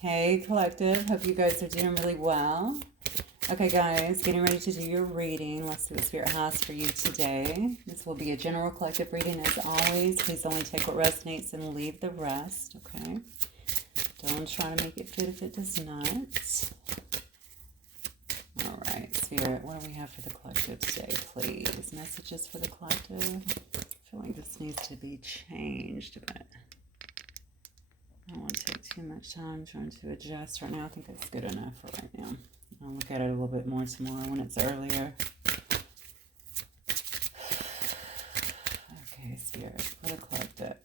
Hey, collective. Hope you guys are doing really well. Okay, guys, getting ready to do your reading. Let's see what Spirit has for you today. This will be a general collective reading as always. Please only take what resonates and leave the rest, okay? Don't try to make it fit if it does not. All right, Spirit, what do we have for the collective today, please? Messages for the collective. I feel like this needs to be changed, but I don't want to take too much time trying to adjust right now. I think that's good enough for right now. I'll look at it a little bit more tomorrow when it's earlier. Okay, Spirit, for the collective.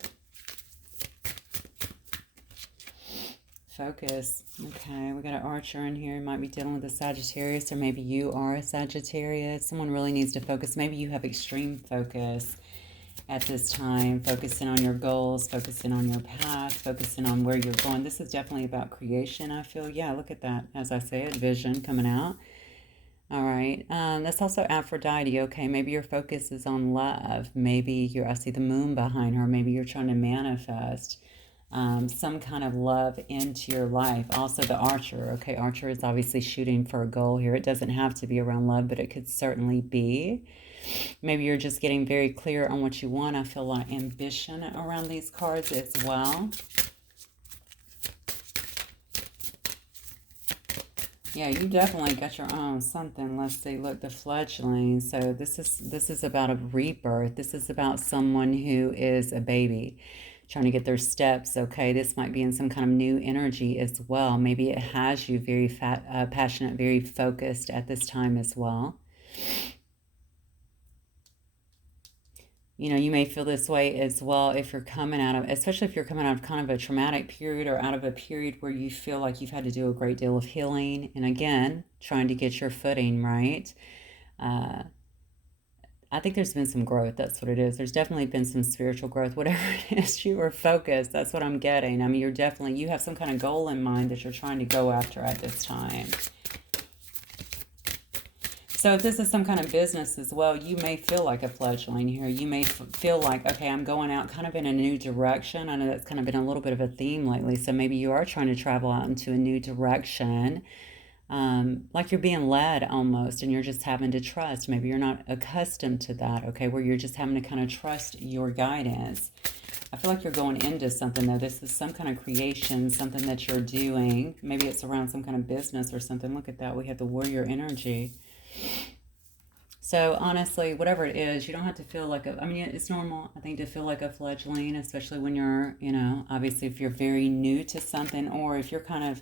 Focus. Okay, we got an Archer in here. You might be dealing with a Sagittarius, or maybe you are a Sagittarius. Someone really needs to focus. Maybe you have extreme focus at this time, focusing on your goals, focusing on your path, focusing on where you're going. This is definitely about creation, I feel. Yeah, look at that. As I say it, vision coming out. All right. That's also Aphrodite. Okay, maybe your focus is on love. Maybe I see the moon behind her. Maybe you're trying to manifest some kind of love into your life. Also the Archer. Okay, Archer is obviously shooting for a goal here. It doesn't have to be around love, but it could certainly be. Maybe you're just getting very clear on what you want. I feel a lot of ambition around these cards as well. Yeah, you definitely got your own something. Let's see. Look, the fledgling. So this is about a rebirth. This is about someone who is a baby trying to get their steps. Okay, this might be in some kind of new energy as well. Maybe it has you very passionate, very focused at this time as well. You know, you may feel this way as well if you're coming out of, especially if you're coming out of kind of a traumatic period or out of a period where you feel like you've had to do a great deal of healing. And again, trying to get your footing, right? I think there's been some growth. That's what it is. There's definitely been some spiritual growth. Whatever it is, you are focused. That's what I'm getting. I mean, you have some kind of goal in mind that you're trying to go after at this time. So if this is some kind of business as well, you may feel like a fledgling here. You may feel like, okay, I'm going out kind of in a new direction. I know that's kind of been a little bit of a theme lately. So maybe you are trying to travel out into a new direction. Like you're being led almost, and you're just having to trust. Maybe you're not accustomed to that, okay, where you're just having to kind of trust your guidance. I feel like you're going into something, though. This is some kind of creation, something that you're doing. Maybe it's around some kind of business or something. Look at that. We have the warrior energy. So honestly, whatever it is, you don't have to feel like I mean, it's normal, I think, to feel like a fledgling, especially when you're, obviously if you're very new to something, or if you're kind of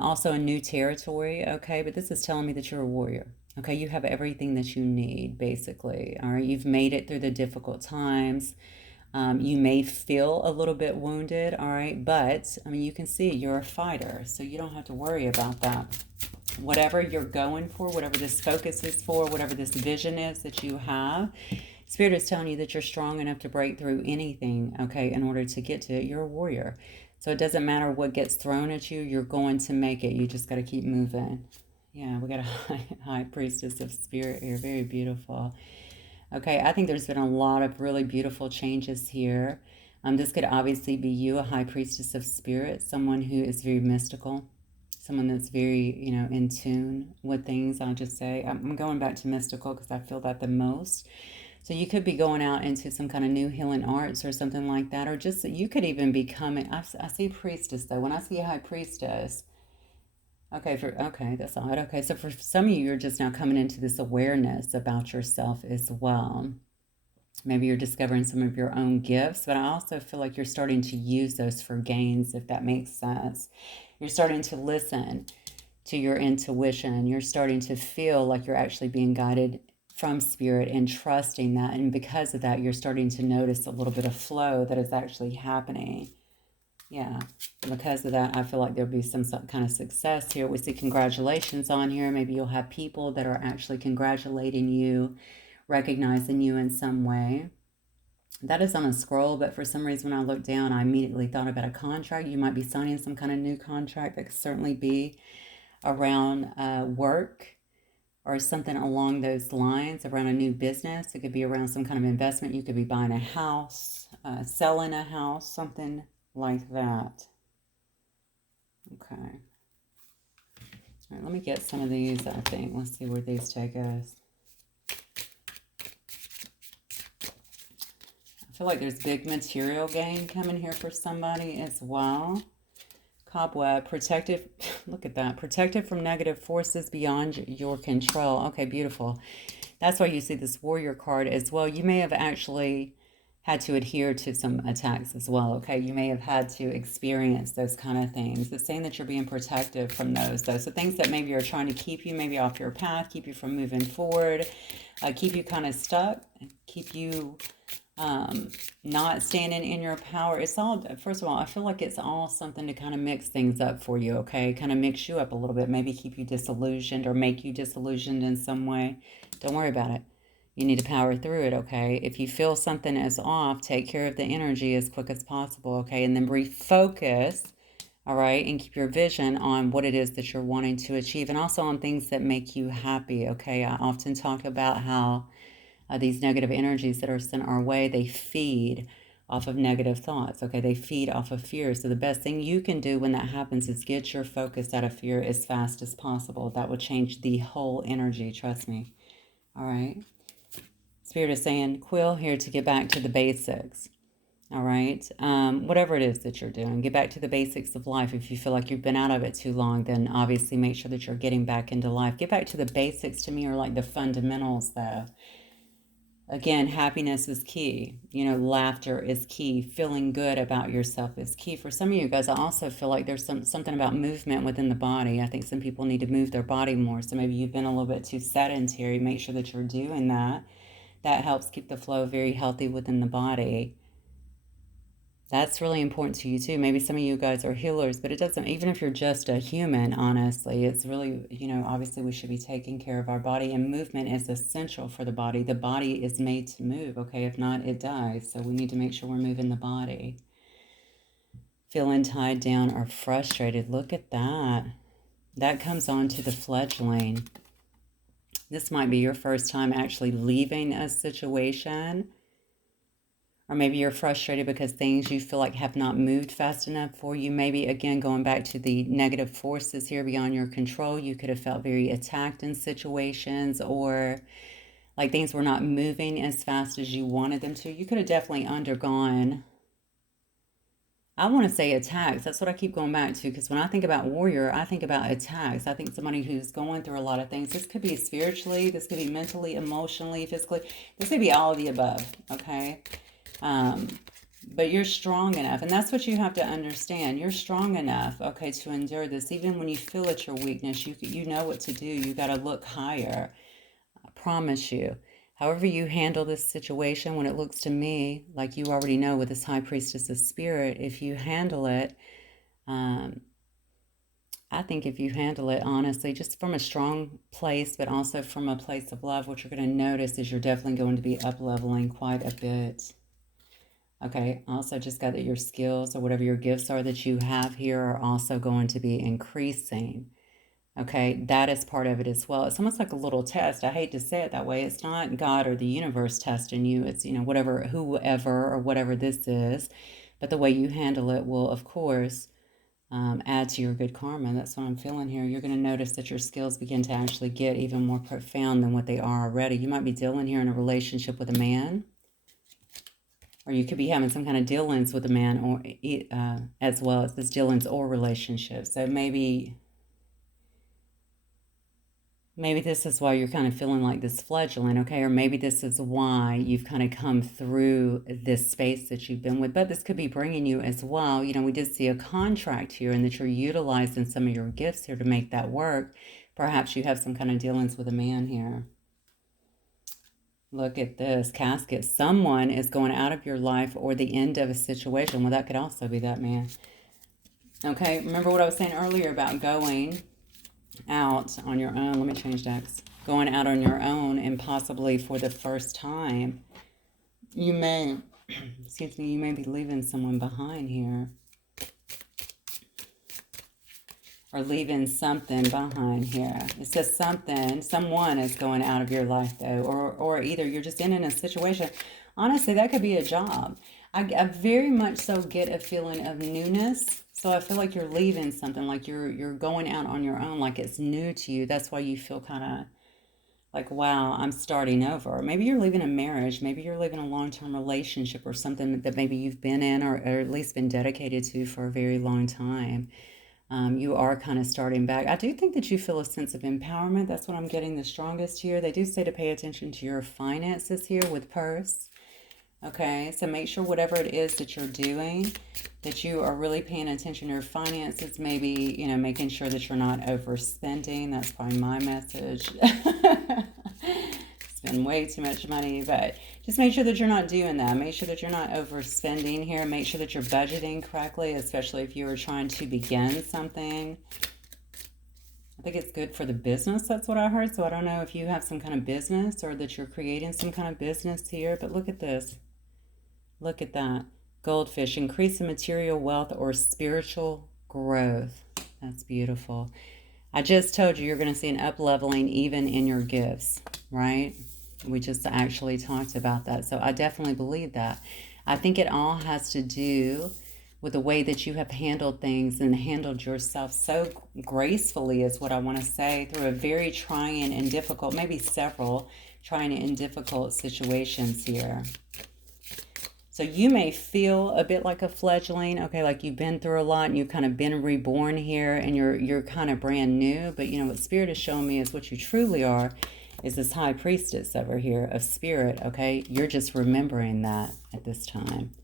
also in new territory, okay? But this is telling me that you're a warrior, okay? You have everything that you need, basically, all right? You've made it through the difficult times. You may feel a little bit wounded, all right? But, I mean, you can see you're a fighter, so you don't have to worry about that. Whatever you're going for, whatever this focus is for, whatever this vision is that you have, Spirit is telling you that you're strong enough to break through anything, okay, in order to get to it. You're a warrior. So it doesn't matter what gets thrown at you, you're going to make it. You just got to keep moving. Yeah, we got a high priestess of spirit here. Very beautiful. Okay, I think there's been a lot of really beautiful changes here. This could obviously be you, a high priestess of spirit, someone who is very mystical, someone that's very, in tune with things. I'll just say, I'm going back to mystical because I feel that the most. So you could be going out into some kind of new healing arts or something like that, or just you could even be coming. I see priestess though. When I see a high priestess, okay, that's odd. Okay, so for some of you, you're just now coming into this awareness about yourself as well. Maybe you're discovering some of your own gifts, but I also feel like you're starting to use those for gains, if that makes sense. You're starting to listen to your intuition. You're starting to feel like you're actually being guided from spirit and trusting that. And because of that, you're starting to notice a little bit of flow that is actually happening. Yeah, because of that, I feel like there'll be some kind of success here. We see congratulations on here. Maybe you'll have people that are actually congratulating you, recognizing you in some way. That is on a scroll, but for some reason when I looked down, I immediately thought about a contract. You might be signing some kind of new contract. That could certainly be around work or something along those lines, around a new business. It could be around some kind of investment. You could be buying a house, selling a house, something like that. All right, let me get some of these, I think. Let's see where these take us. I feel like there's big material gain coming here for somebody as well. Cobweb, protected, look at that, protected from negative forces beyond your control. Okay, beautiful. That's why you see this warrior card as well. You may have actually had to adhere to some attacks as well, okay? You may have had to experience those kind of things. It's saying that you're being protective from those, though. So things that maybe are trying to keep you maybe off your path, keep you from moving forward, keep you kind of stuck, keep you not standing in your power. It's all, first of all, I feel like it's all something to kind of mix things up for you, okay? Kind of mix you up a little bit, maybe keep you disillusioned or make you disillusioned in some way. Don't worry about it. You need to power through it, okay? If you feel something is off, take care of the energy as quick as possible, okay? And then refocus, all right? And keep your vision on what it is that you're wanting to achieve, and also on things that make you happy, okay? I often talk about how these negative energies that are sent our way, they feed off of negative thoughts, okay? They feed off of fear. So the best thing you can do when that happens is get your focus out of fear as fast as possible. That will change the whole energy, trust me, all right? Spirit is saying, Quill, here to get back to the basics, all right? Whatever it is that you're doing, get back to the basics of life. If you feel like you've been out of it too long, then obviously make sure that you're getting back into life. Get back to the basics, to me, are like the fundamentals, though. Again, happiness is key. You know, laughter is key. Feeling good about yourself is key. For some of you guys, I also feel like there's something about movement within the body. I think some people need to move their body more. So maybe you've been a little bit too sedentary. Make sure that you're doing that. That helps keep the flow very healthy within the body. That's really important to you too. Maybe some of you guys are healers, but it doesn't, even if you're just a human, honestly, it's really, you know, obviously we should be taking care of our body, and movement is essential for the body. The body is made to move, okay? If not, it dies. So we need to make sure we're moving the body. Feeling tied down or frustrated. Look at that. That comes on to the fledgling. This might be your first time actually leaving a situation. Or maybe you're frustrated because things you feel like have not moved fast enough for you. Maybe, again, going back to the negative forces here beyond your control, you could have felt very attacked in situations, or like things were not moving as fast as you wanted them to. You could have definitely undergone, I want to say, attacks. That's what I keep going back to, because when I think about warrior, I think about attacks. I think somebody who's going through a lot of things. This could be spiritually, this could be mentally, emotionally, physically. This could be all of the above, okay? But you're strong enough, and that's what you have to understand. You're strong enough, okay, to endure this. Even when you feel it's your weakness, you know what to do. You got to look higher. I promise you. However you handle this situation, when it looks to me like you already know with this High Priestess of Spirit, if you handle it, I think if you handle it honestly, just from a strong place, but also from a place of love, what you're going to notice is you're definitely going to be up-leveling quite a bit. Okay, also just got that your skills or whatever your gifts are that you have here are also going to be increasing. Okay, that is part of it as well. It's almost like a little test. I hate to say it that way. It's not God or the universe testing you. It's, you know, whatever, whoever or whatever this is. But the way you handle it will, of course, add to your good karma. That's what I'm feeling here. You're going to notice that your skills begin to actually get even more profound than what they are already. You might be dealing here in a relationship with a man. Or you could be having some kind of dealings with a man, or as well as this dealings or relationship. So maybe this is why you're kind of feeling like this fledgling, okay? Or maybe this is why you've kind of come through this space that you've been with. But this could be bringing you as well. You know, we did see a contract here, and that you're utilizing some of your gifts here to make that work. Perhaps you have some kind of dealings with a man here. Look at this casket. Someone is going out of your life, or the end of a situation. Well, that could also be that man. Okay, remember what I was saying earlier about going out on your own. Let me change decks. Going out on your own, and possibly for the first time. You may, excuse me, you may be leaving someone behind here. Or leaving something behind here. It says someone is going out of your life, though. Or either you're just in a situation. Honestly, that could be a job. I very much so get a feeling of newness. So I feel like you're leaving something, like you're going out on your own, like it's new to you. That's why you feel kind of like, wow, I'm starting over. Maybe you're leaving a marriage, maybe you're leaving a long-term relationship or something that maybe you've been in or at least been dedicated to for a very long time. You are kind of starting back. I do think that you feel a sense of empowerment. That's what I'm getting the strongest here. They do say to pay attention to your finances here with purse. Okay, so make sure whatever it is that you're doing, that you are really paying attention to your finances, maybe, making sure that you're not overspending. That's probably my message. Spend way too much money, but just make sure that you're not doing that. Make sure that you're not overspending here. Make sure that you're budgeting correctly, especially if you are trying to begin something. I think it's good for the business. That's what I heard. So I don't know if you have some kind of business or that you're creating some kind of business here, but look at this. Look at that. Goldfish, increase in material wealth or spiritual growth. That's beautiful. I just told you you're going to see an up-leveling even in your gifts, right? We just actually talked about that. So I definitely believe that. I think it all has to do with the way that you have handled things and handled yourself so gracefully is what I want to say, through a very trying and difficult, maybe several trying and difficult situations here. So you may feel a bit like a fledgling, okay, like you've been through a lot and you've kind of been reborn here and you're kind of brand new. But what Spirit is showing me is what you truly are is this high priestess over here of spirit, okay? You're just remembering that at this time.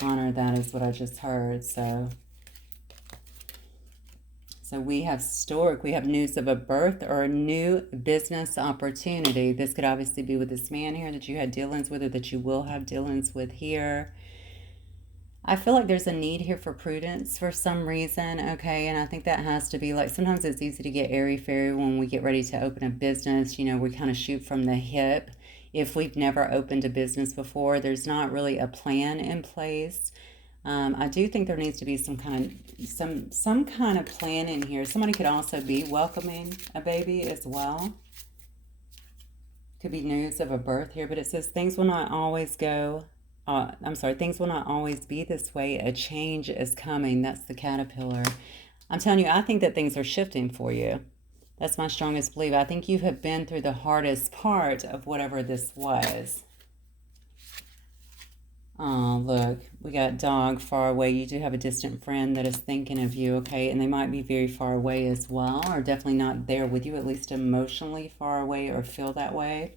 Honor that is what I just heard. So we have stork, we have news of a birth or a new business opportunity. This could obviously be with this man here that you had dealings with or that you will have dealings with here. I feel like there's a need here for prudence for some reason, okay? And I think that has to be like, sometimes it's easy to get airy-fairy when we get ready to open a business. We kind of shoot from the hip. If we've never opened a business before, there's not really a plan in place. I do think there needs to be some kind of plan in here. Somebody could also be welcoming a baby as well. Could be news of a birth here, but it says things will not always go. Things will not always be this way. A change is coming. That's the caterpillar. I'm telling you, I think that things are shifting for you. That's my strongest belief. I think you have been through the hardest part of whatever this was. Oh, look, we got dog far away. You do have a distant friend that is thinking of you, okay? And they might be very far away as well, or definitely not there with you, at least emotionally far away or feel that way.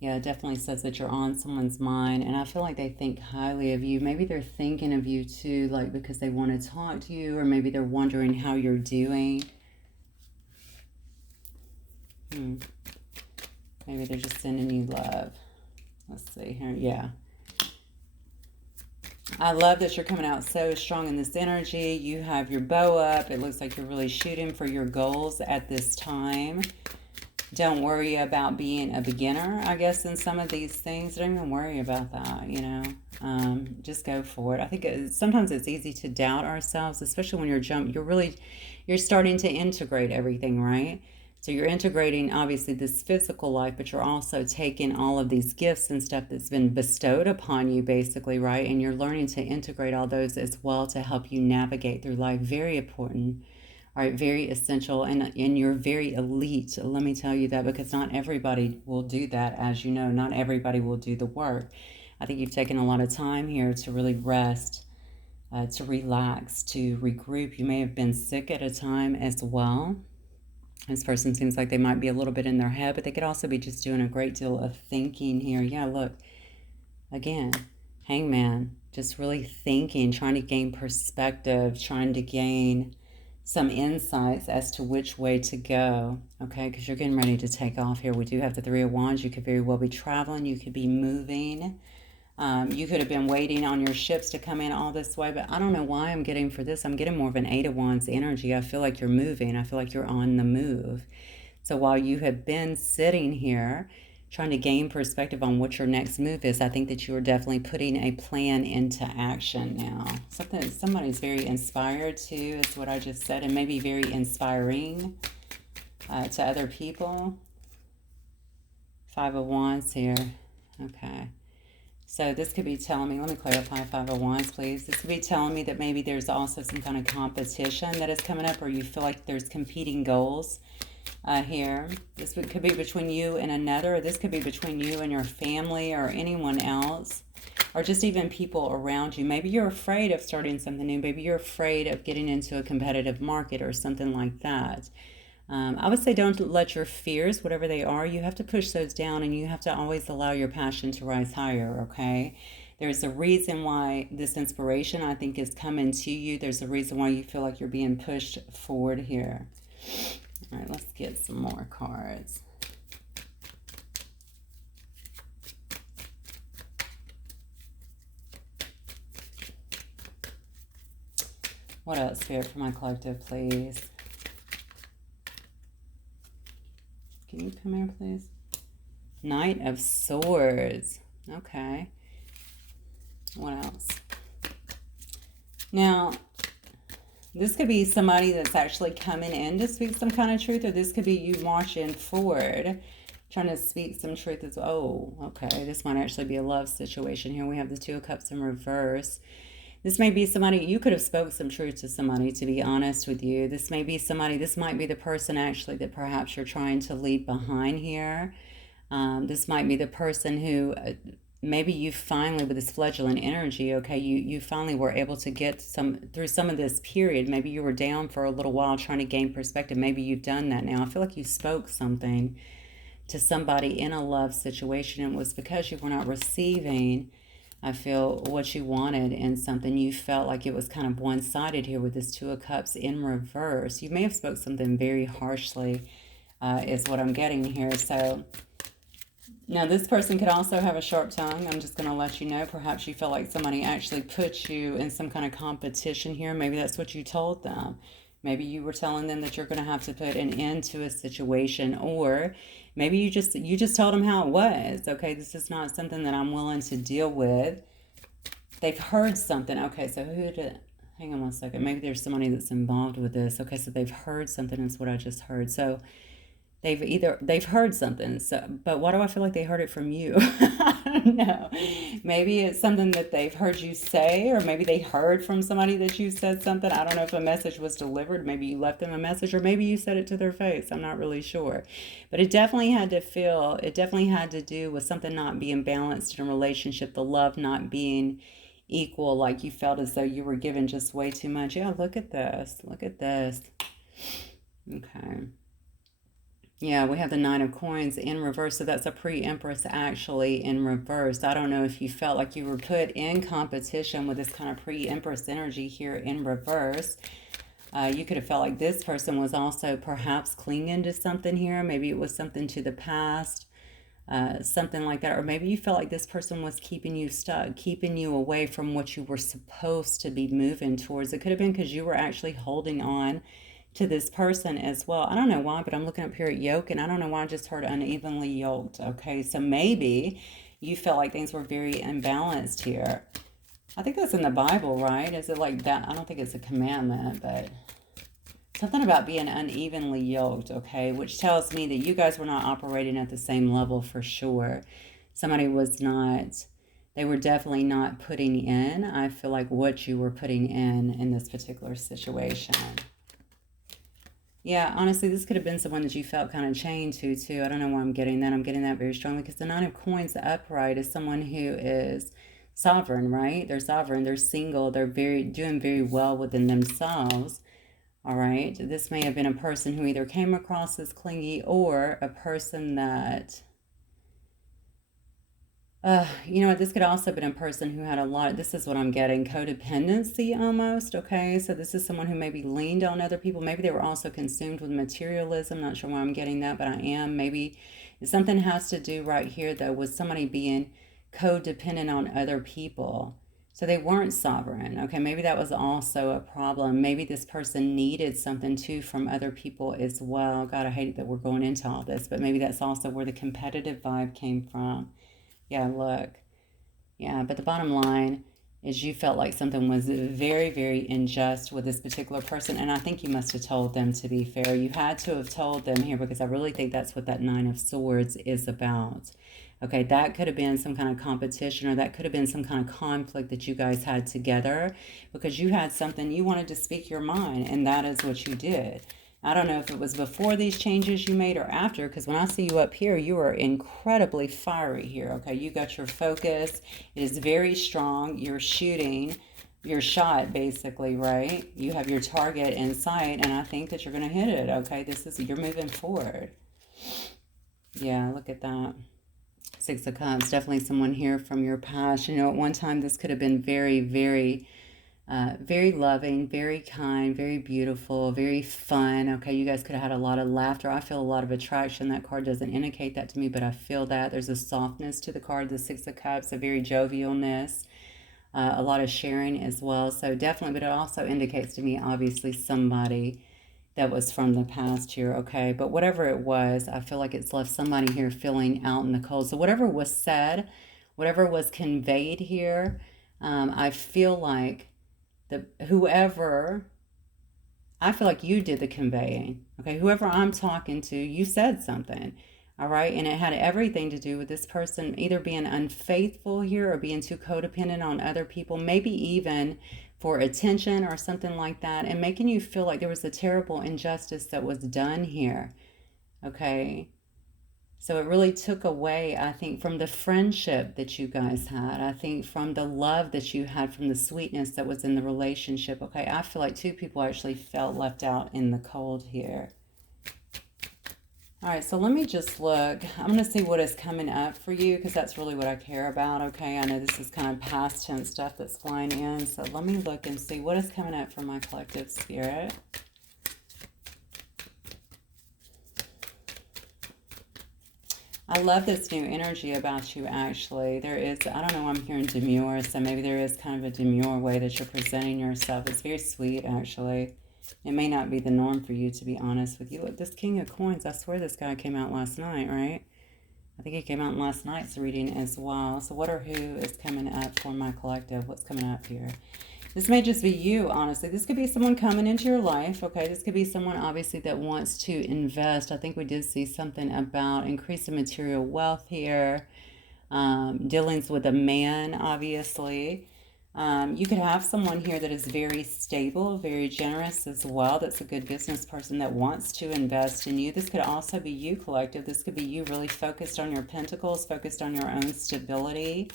Yeah, it definitely says that you're on someone's mind, and I feel like they think highly of you. Maybe they're thinking of you too, like because they want to talk to you, or maybe they're wondering how you're doing. Maybe they're just sending you love. Let's see here. Yeah. I love that you're coming out so strong in this energy. You have your bow up. It looks like you're really shooting for your goals at this time. Don't worry about being a beginner, I guess, in some of these things. Don't even worry about that, Just go for it. I think sometimes it's easy to doubt ourselves, especially when you're starting to integrate everything, right? So you're integrating, obviously, this physical life, but you're also taking all of these gifts and stuff that's been bestowed upon you, basically, right? And you're learning to integrate all those as well to help you navigate through life. Very important. All right, very essential, and you're very elite. Let me tell you that, because not everybody will do that, as you know. Not everybody will do the work. I think you've taken a lot of time here to really rest, to relax, to regroup. You may have been sick at a time as well. This person seems like they might be a little bit in their head, but they could also be just doing a great deal of thinking here. Yeah, look, again, hangman, just really thinking, trying to gain perspective, trying to gain some insights as to which way to go, okay? Because you're getting ready to take off here. We do have the Three of Wands. You could very well be traveling. You could be moving. You could have been waiting on your ships to come in all this way, but I don't know why I'm getting for this. I'm getting more of an Eight of Wands energy. I feel like you're moving. I feel like you're on the move. So while you have been sitting here trying to gain perspective on what your next move is, I think that you are definitely putting a plan into action now. Somebody's very inspired too, is what I just said, and maybe very inspiring to other people. Five of Wands here. Okay. So this could be telling me, let me clarify Five of Wands, please. This could be telling me that maybe there's also some kind of competition that is coming up, or you feel like there's competing goals here. This could be between you and another, or this could be between you and your family or anyone else, or just even people around you. Maybe you're afraid of starting something new. Maybe you're afraid of getting into a competitive market or something like that. I would say don't let your fears, whatever they are, you have to push those down, and you have to always allow your passion to rise higher, okay? There's a reason why this inspiration, I think, is coming to you. There's a reason why you feel like you're being pushed forward here. All right, let's get some more cards. What else, Spirit, for my collective, please? Can you come here, please? Knight of Swords. Okay. What else? Now, this could be somebody that's actually coming in to speak some kind of truth, or this could be you marching forward, trying to speak some truth as well. Oh, okay. This might actually be a love situation here. We have the Two of Cups in reverse. This may be somebody, you could have spoke some truth to somebody, to be honest with you. This may be somebody, this might be the person actually that perhaps you're trying to leave behind here. This might be the person who, maybe you finally, with this fledgling energy, okay, you finally were able to get through some of this period. Maybe you were down for a little while trying to gain perspective. Maybe you've done that now. I feel like you spoke something to somebody in a love situation, and it was because you were not receiving, I feel, what you wanted in something. You felt like it was kind of one-sided here with this Two of Cups in reverse. You may have spoke something very harshly, is what I'm getting here. So now this person could also have a sharp tongue. I'm just going to let you know. Perhaps you feel like somebody actually put you in some kind of competition here. Maybe that's what you told them. Maybe you were telling them that you're going to have to put an end to a situation, or maybe you just told them how it was. Okay, this is not something that I'm willing to deal with. They've heard something. Okay, so hang on one second. Maybe there's somebody that's involved with this. Okay, so they've heard something is what I just heard. So they've heard something. So, but why do I feel like they heard it from you? I don't know. Maybe it's something that they've heard you say, or maybe they heard from somebody that you said something. I don't know if a message was delivered. Maybe you left them a message, or maybe you said it to their face. I'm not really sure. But it definitely had to do with something not being balanced in a relationship, the love not being equal, like you felt as though you were given just way too much. Yeah, look at this. Look at this. Okay. Yeah, we have the Nine of Coins in reverse, so that's a pre-Empress actually in reverse. I don't know if you felt like you were put in competition with this kind of pre-Empress energy here in reverse. You could have felt like this person was also perhaps clinging to something here. Maybe it was something to the past, something like that. Or maybe you felt like this person was keeping you stuck, keeping you away from what you were supposed to be moving towards. It could have been because you were actually holding on to this person as well. I don't know why, but I'm looking up here at yoke, and I don't know why I just heard unevenly yoked. Okay, so maybe you felt like things were very imbalanced here. I think that's in the Bible, right? Is it like that? I don't think it's a commandment, but something about being unevenly yoked, okay, which tells me that you guys were not operating at the same level for sure. Somebody was not, they were definitely not putting in, I feel like, what you were putting in this particular situation. Yeah, honestly, this could have been someone that you felt kind of chained to, too. I don't know why I'm getting that. I'm getting that very strongly because the Nine of Coins upright is someone who is sovereign, right? They're sovereign. They're single. They're doing very well within themselves, all right? This may have been a person who either came across as clingy, or a person that... you know what, this could also have been a person who had a lot, this is what I'm getting, codependency almost, okay? So this is someone who maybe leaned on other people. Maybe they were also consumed with materialism. Not sure why I'm getting that, but I am. Maybe something has to do right here, though, with somebody being codependent on other people. So they weren't sovereign, okay? Maybe that was also a problem. Maybe this person needed something, too, from other people as well. God, I hate it that we're going into all this, but maybe that's also where the competitive vibe came from. Yeah, look. Yeah, but the bottom line is you felt like something was very, very unjust with this particular person. And I think you must have told them, to be fair. You had to have told them here, because I really think that's what that Nine of Swords is about. Okay, that could have been some kind of competition, or that could have been some kind of conflict that you guys had together, because you had something, you wanted to speak your mind, and that is what you did. I don't know if it was before these changes you made or after, because when I see you up here, you are incredibly fiery here, okay? You got your focus. It is very strong. You're shooting your shot, basically, right? You have your target in sight, and I think that you're going to hit it, okay? You're moving forward. Yeah, look at that. Six of Cups, definitely someone here from your past. You know, at one time, this could have been very, very very loving, very kind, very beautiful, very fun. Okay, you guys could have had a lot of laughter. I feel a lot of attraction. That card doesn't indicate that to me, but I feel that. There's a softness to the card, the Six of Cups, a very jovialness, a lot of sharing as well. So definitely, but it also indicates to me, obviously, somebody that was from the past here, okay? But whatever it was, I feel like it's left somebody here feeling out in the cold. So whatever was said, whatever was conveyed here, I feel like whoever, I feel like you did the conveying, okay? Whoever I'm talking to, you said something, all right? And it had everything to do with this person either being unfaithful here or being too codependent on other people, maybe even for attention or something like that, and making you feel like there was a terrible injustice that was done here, okay? So it really took away, I think, from the friendship that you guys had. I think from the love that you had, from the sweetness that was in the relationship. Okay, I feel like two people actually felt left out in the cold here. All right, so let me just look. I'm going to see what is coming up for you, because that's really what I care about, okay? I know this is kind of past tense stuff that's flying in. So let me look and see what is coming up for my collective spirit. I love this new energy about you, actually. There is, I don't know, I'm hearing demure, so maybe there is kind of a demure way that you're presenting yourself. It's very sweet, actually. It may not be the norm for you, to be honest with you. Look, this King of Coins, I swear this guy came out last night, right? I think he came out in last night's reading as well. So what or who is coming up for my collective? What's coming up here? This may just be you, honestly. This could be someone coming into your life, okay? This could be someone, obviously, that wants to invest. I think we did see something about increasing material wealth here. Dealings with a man, obviously. You could have someone here that is very stable, very generous as well. That's a good business person that wants to invest in you. This could also be you, collective. This could be you really focused on your pentacles, focused on your own stability.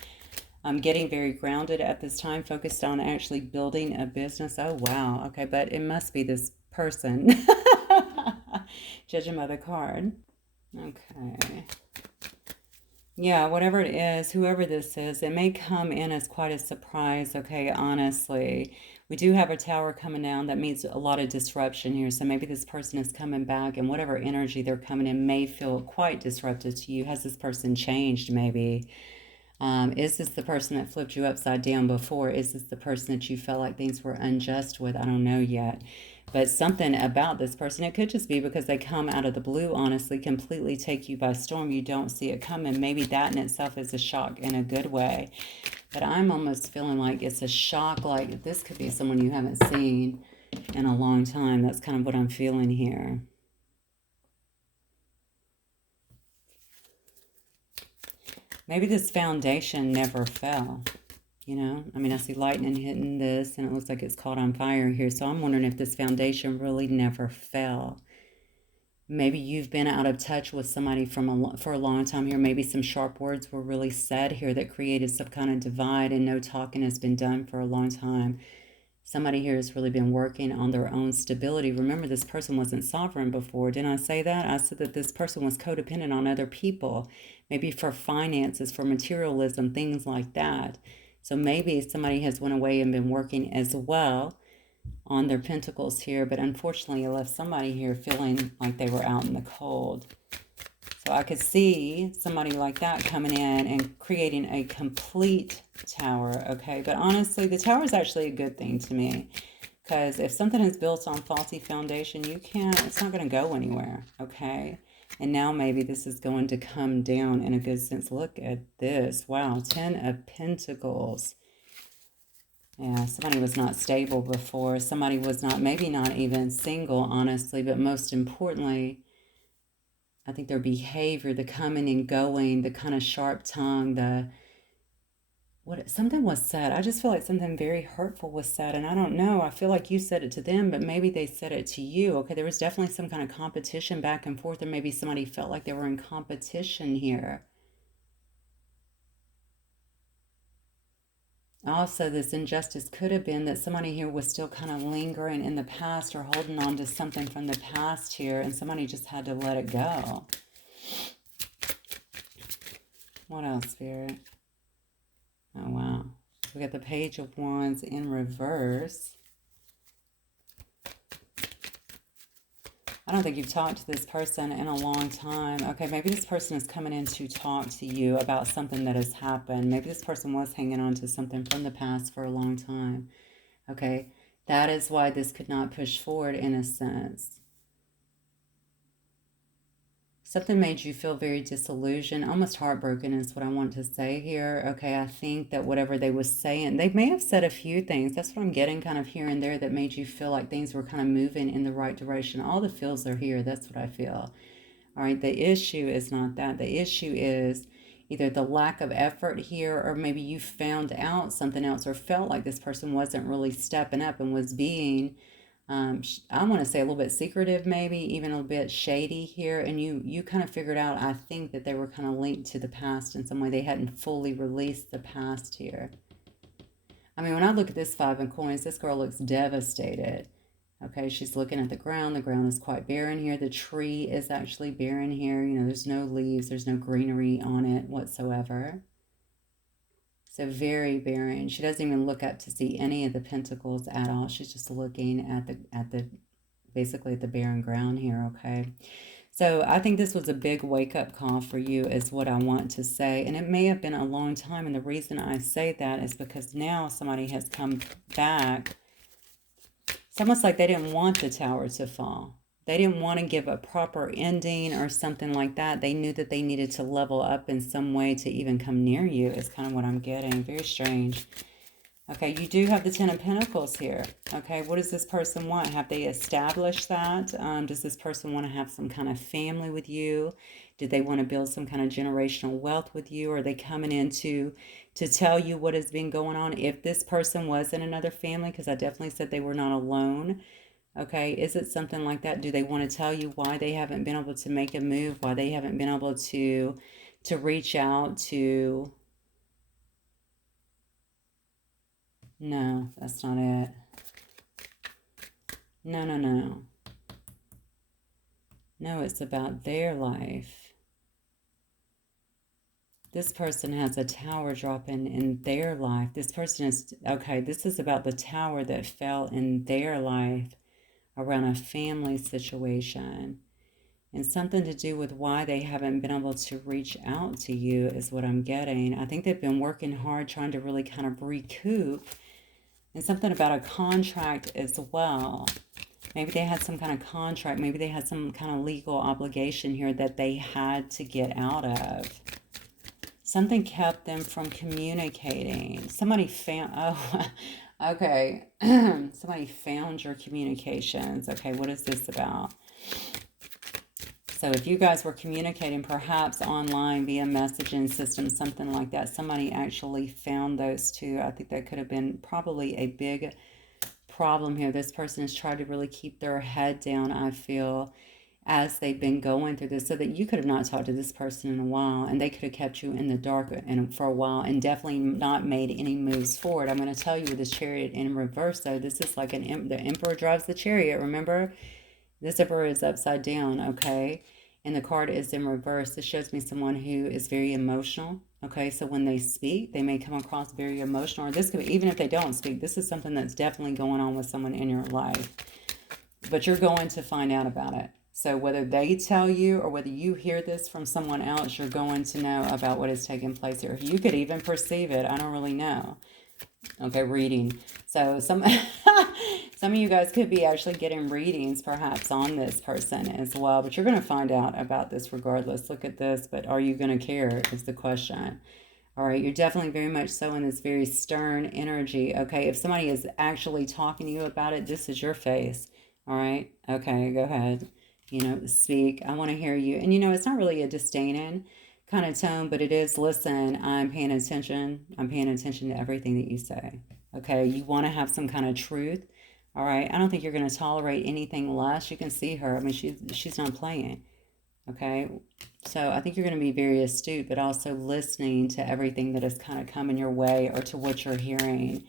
Getting very grounded at this time, focused on actually building a business. Oh, wow. Okay, but it must be this person. Judging by the card. Okay. Yeah, whatever it is, whoever this is, it may come in as quite a surprise, okay, honestly. We do have a tower coming down. That means a lot of disruption here. So maybe this person is coming back, and whatever energy they're coming in may feel quite disruptive to you. Has this person changed, maybe? Is this the person that flipped you upside down before? Is this the person that you felt like things were unjust with? I don't know yet. But something about this person, it could just be because they come out of the blue, honestly, completely take you by storm. You don't see it coming. Maybe that in itself is a shock in a good way. But I'm almost feeling like it's a shock, like this could be someone you haven't seen in a long time. That's kind of what I'm feeling here. Maybe this foundation never fell, you know? I mean, I see lightning hitting this, and it looks like it's caught on fire here. So I'm wondering if this foundation really never fell. Maybe you've been out of touch with somebody for a long time here. Maybe some sharp words were really said here that created some kind of divide, and no talking has been done for a long time. Somebody here has really been working on their own stability. Remember, this person wasn't sovereign before. Didn't I say that? I said that this person was codependent on other people, maybe for finances, for materialism, things like that. So maybe somebody has went away and been working as well on their pentacles here, but unfortunately it left somebody here feeling like they were out in the cold. So I could see somebody like that coming in and creating a complete tower, okay? But honestly, the tower is actually a good thing to me, because if something is built on faulty foundation, it's not going to go anywhere, okay? And now maybe this is going to come down in a good sense. Look at this. Wow, 10 of Pentacles. Yeah, somebody was not stable before. Somebody was not, maybe not even single, honestly, but most importantly, I think their behavior, the coming and going, the kind of sharp tongue, the what something was said. I just feel like something very hurtful was said, and I don't know. I feel like you said it to them, but maybe they said it to you. Okay, there was definitely some kind of competition back and forth, or maybe somebody felt like they were in competition here. Also, this injustice could have been that somebody here was still kind of lingering in the past or holding on to something from the past here, and somebody just had to let it go. What else, Spirit? Oh, wow. We got the Page of Wands in reverse. I don't think you've talked to this person in a long time. Okay, maybe this person is coming in to talk to you about something that has happened. Maybe this person was hanging on to something from the past for a long time. Okay, that is why this could not push forward in a sense. Something made you feel very disillusioned, almost heartbroken is what I want to say here. Okay, I think that whatever they was saying, they may have said a few things. That's what I'm getting kind of here and there that made you feel like things were kind of moving in the right direction. All the feels are here. That's what I feel. All right, the issue is not that. The issue is either the lack of effort here, or maybe you found out something else or felt like this person wasn't really stepping up and was being I want to say a little bit secretive, maybe even a little bit shady here, and you kind of figured out, I think, that they were kind of linked to the past in some way. They hadn't fully released the past here. I mean, when I look at this Five of Coins, this girl looks devastated. Okay, she's looking at the ground. The ground is quite barren here. The tree is actually barren here. You know, there's no leaves, there's no greenery on it whatsoever. So very barren. She doesn't even look up to see any of the pentacles at all. She's just looking at the basically at the barren ground here, okay? So I think this was a big wake-up call for you is what I want to say. And it may have been a long time. And the reason I say that is because now somebody has come back. It's almost like they didn't want the tower to fall. They didn't want to give a proper ending or something like that. They knew that they needed to level up in some way to even come near you is kind of what I'm getting. Very strange. Okay, you do have the Ten of Pentacles here. Okay, what does this person want? Have they established that? Does this person want to have some kind of family with you? Do they want to build some kind of generational wealth with you? Are they coming in to tell you what has been going on? If this person was in another family, because I definitely said they were not alone. Okay, is it something like that? Do they want to tell you why they haven't been able to make a move? Why they haven't been able to reach out to... No, that's not it. No, no, no. No, it's about their life. This person has a tower dropping in their life. This person is... Okay, this is about the tower that fell in their life around a family situation, and something to do with why they haven't been able to reach out to you is what I'm getting. I think they've been working hard trying to really kind of recoup, and something about a contract as well. Maybe they had some kind of contract. Maybe they had some kind of legal obligation here that they had to get out of. Something kept them from communicating. Somebody found... Oh, okay. Somebody found your communications. Okay, what is this about? So if you guys were communicating perhaps online via messaging system, something like that, somebody actually found those two. I think that could have been probably a big problem here. This person has tried to really keep their head down, I feel, as they've been going through this, so that you could have not talked to this person in a while, and they could have kept you in the dark and for a while, and definitely not made any moves forward. I'm going to tell you with this Chariot in reverse, though, this is like the Emperor drives the chariot. Remember, this Emperor is upside down, okay? And the card is in reverse. This shows me someone who is very emotional, okay? So when they speak, they may come across very emotional, or this could be, even if they don't speak, this is something that's definitely going on with someone in your life. But you're going to find out about it. So whether they tell you or whether you hear this from someone else, you're going to know about what is taking place here. You could even perceive it. I don't really know. Okay, reading. So some of you guys could be actually getting readings perhaps on this person as well. But you're going to find out about this regardless. Look at this. But are you going to care is the question. All right, you're definitely very much so in this very stern energy. Okay, if somebody is actually talking to you about it, this is your face. All right, okay, go ahead. Speak. I want to hear you. And it's not really a disdaining kind of tone, but it is, listen, I'm paying attention. I'm paying attention to everything that you say. Okay, you want to have some kind of truth. All right, I don't think you're going to tolerate anything less. You can see her. I mean, she's not playing. Okay, so I think you're going to be very astute, but also listening to everything that is kind of coming your way or to what you're hearing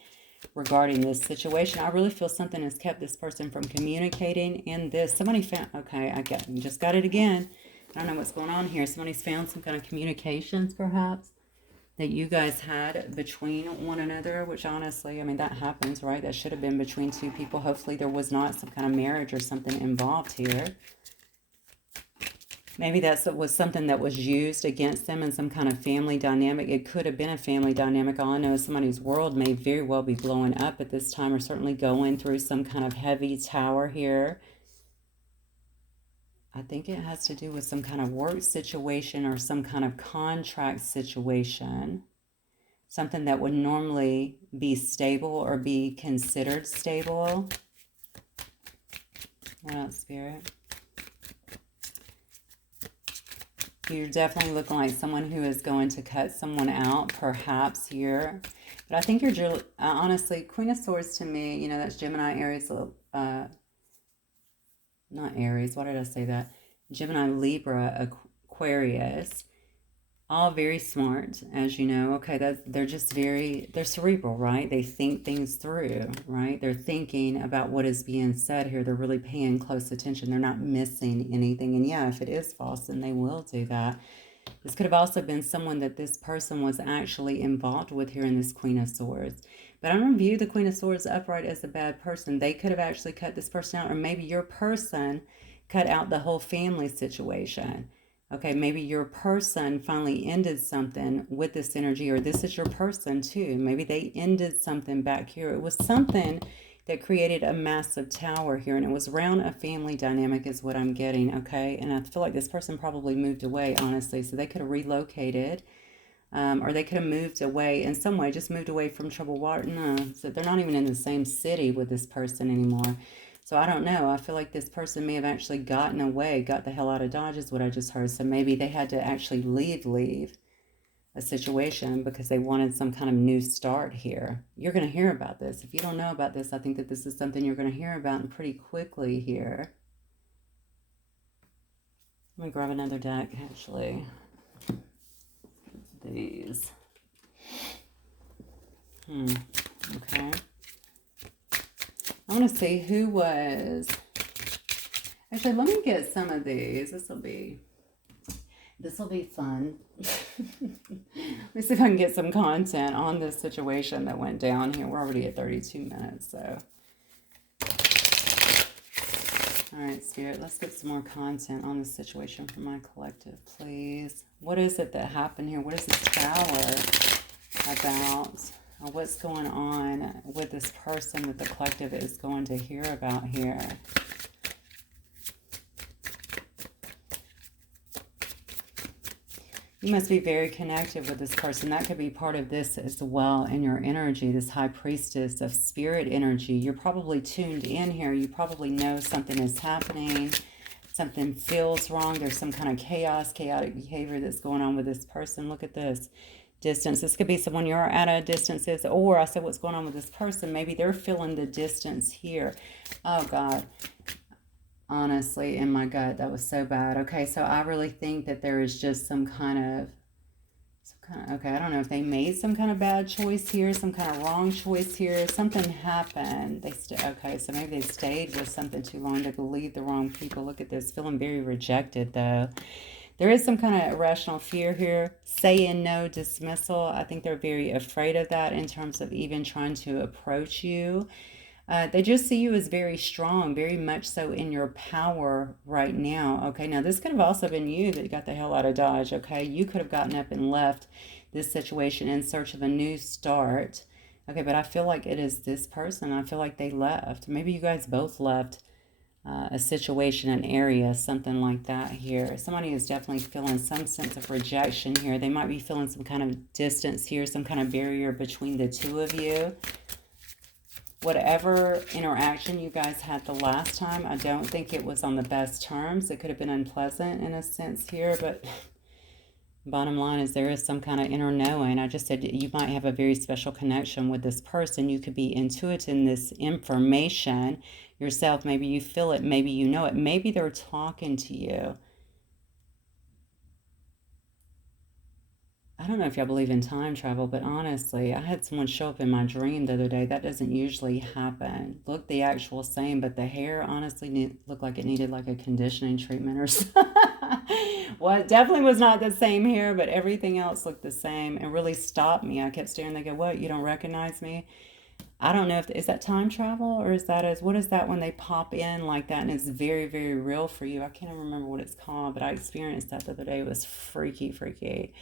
regarding this situation. I really feel something has kept this person from communicating in this. Somebody found, okay, just got it again. I don't know what's going on here. Somebody's found some kind of communications perhaps that you guys had between one another, which honestly, I mean, that happens, right? That should have been between two people. Hopefully there was not some kind of marriage or something involved here. Maybe that was something that was used against them in some kind of family dynamic. It could have been a family dynamic. All I know is somebody's world may very well be blowing up at this time, or certainly going through some kind of heavy tower here. I think it has to do with some kind of work situation or some kind of contract situation. Something that would normally be stable or be considered stable. What else, Spirit? You're definitely looking like someone who is going to cut someone out, perhaps here. But I think you're, honestly, Queen of Swords to me, that's Gemini, Aries, not Aries, why did I say that? Gemini, Libra, Aquarius. All very smart, as you know. Okay, they're just they're cerebral, right? They think things through, right? They're thinking about what is being said here. They're really paying close attention. They're not missing anything. And yeah, if it is false, then they will do that. This could have also been someone that this person was actually involved with here in this Queen of Swords. But I don't view the Queen of Swords upright as a bad person. They could have actually cut this person out, or maybe your person cut out the whole family situation. Okay, maybe your person finally ended something with this energy, or this is your person too. Maybe they ended something back here. It was something that created a massive tower here, and it was around a family dynamic is what I'm getting, okay? And I feel like this person probably moved away, honestly, so they could have relocated, or they could have moved away in some way, just moved away from troubled water. No, so they're not even in the same city with this person anymore. So I don't know. I feel like this person may have actually gotten away, got the hell out of Dodge is what I just heard. So maybe they had to actually leave a situation because they wanted some kind of new start here. You're going to hear about this. If you don't know about this, I think that this is something you're going to hear about pretty quickly here. Let me grab another deck, actually. These. Okay. I want to see who was... Actually, let me get some of these. This will be fun. Let me see if I can get some content on this situation that went down here. We're already at 32 minutes, so... All right, Spirit, let's get some more content on this situation for my collective, please. What is it that happened here? What is this tower about? What's going on with this person that the collective is going to hear about here? You must be very connected with this person. That could be part of this as well in your energy, this high priestess of spirit energy. You're probably tuned in here. You probably know something is happening. Something feels wrong. There's some kind of chaotic behavior that's going on with this person. Look at this. Distance. This could be someone you're at a distance, or I said what's going on with this person. Maybe they're feeling the distance here. Oh God, honestly, in my gut, that was so bad. Okay, so I really think that there is just some kind of, okay, I don't know if they made some kind of bad choice here, some kind of wrong choice here. Something happened. Okay, so maybe they stayed with something too long to believe the wrong people. Look at this, feeling very rejected though. There is some kind of irrational fear here. Saying no, dismissal. I think they're very afraid of that in terms of even trying to approach you. They just see you as very strong, very much so in your power right now. Okay, now this could have also been you that got the hell out of Dodge. Okay, you could have gotten up and left this situation in search of a new start. Okay, but I feel like it is this person. I feel like they left. Maybe you guys both left a situation, an area, something like that here. Somebody is definitely feeling some sense of rejection here. They might be feeling some kind of distance here, some kind of barrier between the two of you. Whatever interaction you guys had the last time, I don't think it was on the best terms. It could have been unpleasant in a sense here, but bottom line is there is some kind of inner knowing. I just said you might have a very special connection with this person. You could be intuiting this information yourself. Maybe you feel it. Maybe you know it. Maybe they're talking to you. I don't know if y'all believe in time travel, but honestly, I had someone show up in my dream the other day. That doesn't usually happen. Look the actual same, but the hair honestly looked like it needed like a conditioning treatment or something. Well, it definitely was not the same hair, but everything else looked the same and really stopped me. I kept staring. They go, "What? You don't recognize me?" I don't know if is that time travel or is that what is that when they pop in like that and it's very, very real for you? I can't even remember what it's called, but I experienced that the other day. It was freaky, freaky.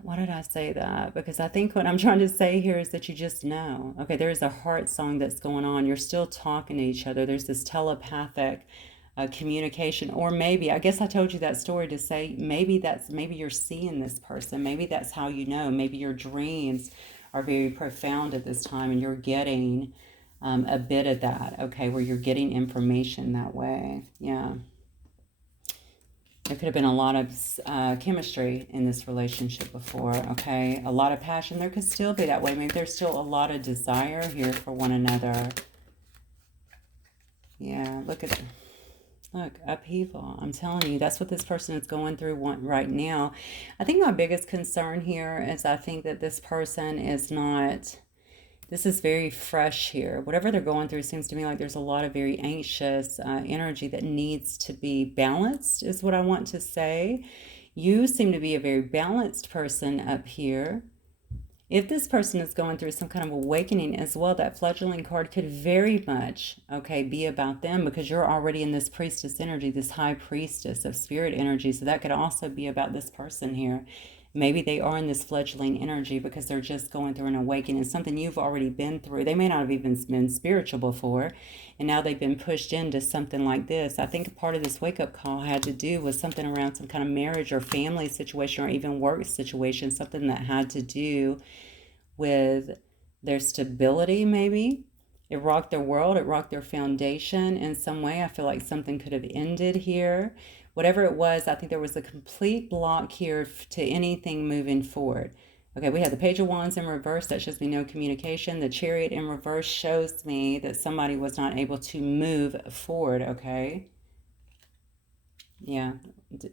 Why did I say that? Because I think what I'm trying to say here is that you just know. Okay, there's a heart song that's going on. You're still talking to each other. There's this telepathic communication. Or maybe, I guess I told you that story to say maybe you're seeing this person. Maybe that's how you know. Maybe your dreams are very profound at this time and you're getting a bit of that, okay, where you're getting information that way. Yeah. There could have been a lot of chemistry in this relationship before, okay? A lot of passion. There could still be that way. Maybe there's still a lot of desire here for one another. Yeah, look, upheaval. I'm telling you, that's what this person is going through right now. I think my biggest concern here is I think that this person is not... This is very fresh here. Whatever they're going through seems to me like there's a lot of very anxious energy that needs to be balanced, is what I want to say. You seem to be a very balanced person up here. If this person is going through some kind of awakening as well, that fledgling card could very much, okay, be about them because you're already in this priestess energy, this high priestess of spirit energy. So that could also be about this person here. Maybe they are in this fledgling energy because they're just going through an awakening, something you've already been through. They may not have even been spiritual before, and now they've been pushed into something like this. I think a part of this wake-up call had to do with something around some kind of marriage or family situation or even work situation, something that had to do with their stability maybe. It rocked their world. It rocked their foundation in some way. I feel like something could have ended here. Whatever it was, I think there was a complete block here to anything moving forward. Okay, we had the Page of Wands in reverse. That shows me no communication. The Chariot in reverse shows me that somebody was not able to move forward, okay? Yeah.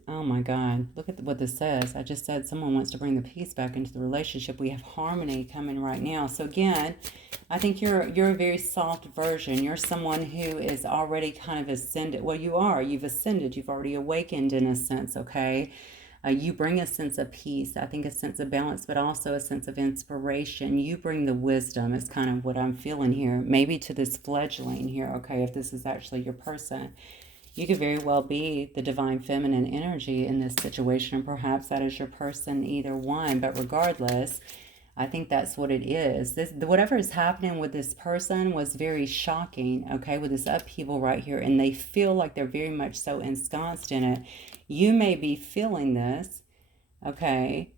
Oh my God. Look at what this says. I just said someone wants to bring the peace back into the relationship. We have harmony coming right now. So again, I think you're a very soft version. You're someone who is already kind of ascended. Well, you are. You've ascended. You've already awakened in a sense, okay? You bring a sense of peace. I think a sense of balance, but also a sense of inspiration. You bring the wisdom. It's kind of what I'm feeling here. Maybe to this fledgling here, okay, if this is actually your person. You could very well be the divine feminine energy in this situation, and perhaps that is your person, either one. But regardless, I think that's what it is. Whatever is happening with this person was very shocking, okay, with this upheaval right here, and they feel like they're very much so ensconced in it. You may be feeling this, okay.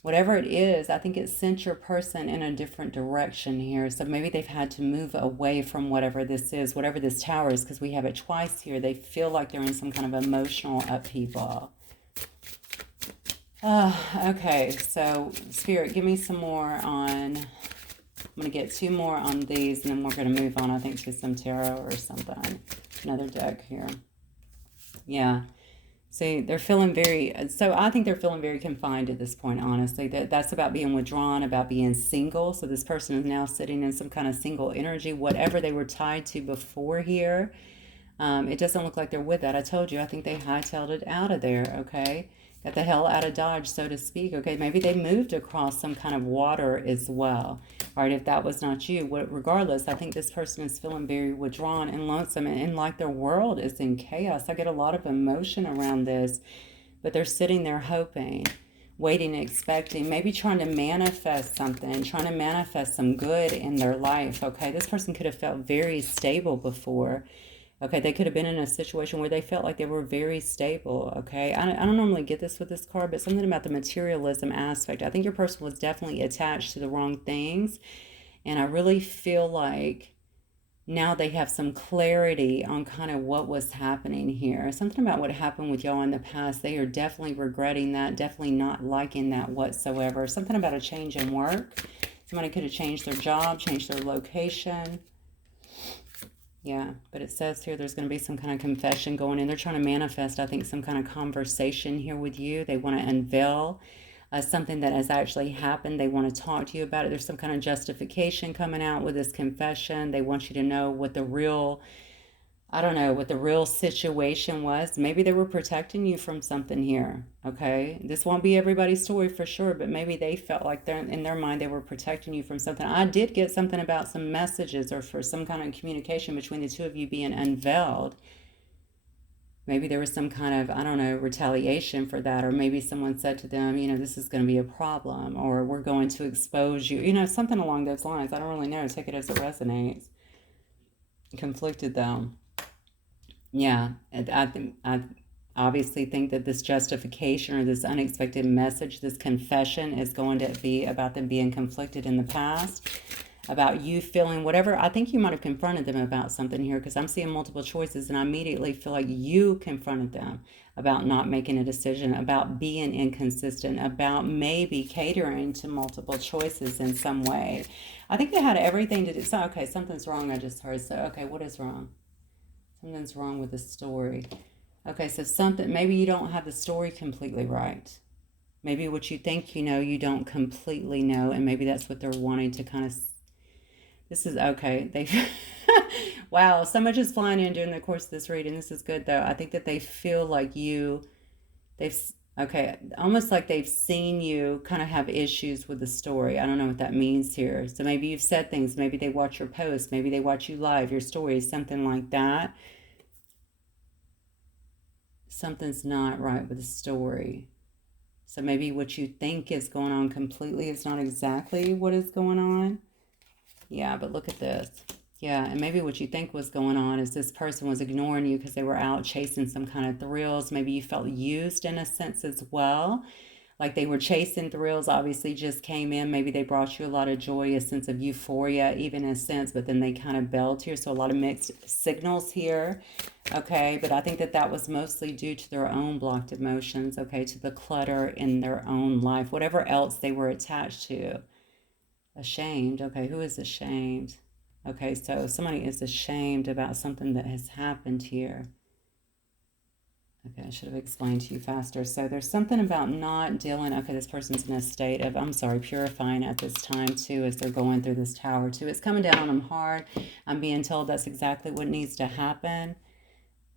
Whatever it is, I think it sent your person in a different direction here. So maybe they've had to move away from whatever this is, whatever this tower is, because we have it twice here. They feel like they're in some kind of emotional upheaval. Okay, so Spirit, give me some more on... I'm going to get 2 more on these, and then we're going to move on, I think, to some tarot or something. Another deck here. Yeah. See, they're feeling so I think they're feeling very confined at this point, honestly. That's about being withdrawn, about being single. So this person is now sitting in some kind of single energy, whatever they were tied to before here. It doesn't look like they're with that. I told you, I think they hightailed it out of there, okay? Got the hell out of Dodge, so to speak, okay? Maybe they moved across some kind of water as well. All right, if that was not you, regardless, I think this person is feeling very withdrawn and lonesome and like their world is in chaos. I get a lot of emotion around this, but they're sitting there hoping. waiting, expecting, maybe trying to manifest something, trying to manifest some good in their life, okay? This person could have felt very stable before, okay? They could have been in a situation where they felt like they were very stable, okay? I don't normally get this with this card, but something about the materialism aspect. I think your person was definitely attached to the wrong things, and I really feel like now they have some clarity on kind of what was happening here. Something about what happened with y'all in the past. They are definitely regretting that, definitely not liking that whatsoever. Something about a change in work. Somebody could have changed their job, changed their location. Yeah, but it says here there's going to be some kind of confession going in. They're trying to manifest, I think, some kind of conversation here with you. They want to unveil something that has actually happened. They want to talk to you about it. There's some kind of justification coming out with this confession. They want you to know what the real, I don't know, what the real situation was. Maybe they were protecting you from something here, okay? This won't be everybody's story for sure, but maybe they felt like they're in their mind they were protecting you from something. I did get something about some messages or for some kind of communication between the two of you being unveiled. Maybe there was some kind of, I don't know, retaliation for that. Or maybe someone said to them, you know, this is going to be a problem. Or we're going to expose you. You know, something along those lines. I don't really know. Take it as it resonates. Conflicted though. Yeah. I obviously think that this justification or this unexpected message, this confession is going to be about them being conflicted in the past. About you feeling whatever. I think you might have confronted them about something here because I'm seeing multiple choices and I immediately feel like you confronted them about not making a decision, about being inconsistent, about maybe catering to multiple choices in some way. I think they had everything to do. So, okay, something's wrong, I just heard. So, okay, what is wrong? Something's wrong with the story. Okay, so something, maybe you don't have the story completely right. Maybe what you think you know, you don't completely know, and maybe that's what they're wanting to kind of. This is okay. They, wow, so much is flying in during the course of this reading. This is good though. I think that they feel like they've, okay, almost like they've seen you kind of have issues with the story. I don't know what that means here. So maybe you've said things. Maybe they watch your posts. Maybe they watch you live, your stories, something like that. Something's not right with the story. So maybe what you think is going on completely is not exactly what is going on. Yeah, but look at this. Yeah, and maybe what you think was going on is this person was ignoring you because they were out chasing some kind of thrills. Maybe you felt used in a sense as well. Like they were chasing thrills, obviously just came in. Maybe they brought you a lot of joy, a sense of euphoria, even in a sense, but then they kind of bailed here. So a lot of mixed signals here. Okay, but I think that that was mostly due to their own blocked emotions, okay, to the clutter in their own life, whatever else they were attached to. Ashamed. Okay, who is ashamed? Okay, so somebody is ashamed about something that has happened here. Okay, I should have explained to you faster. So there's something about not dealing. Okay, this person's in a state of, I'm sorry, purifying at this time too as they're going through this tower too. It's coming down on them hard. I'm being told that's exactly what needs to happen.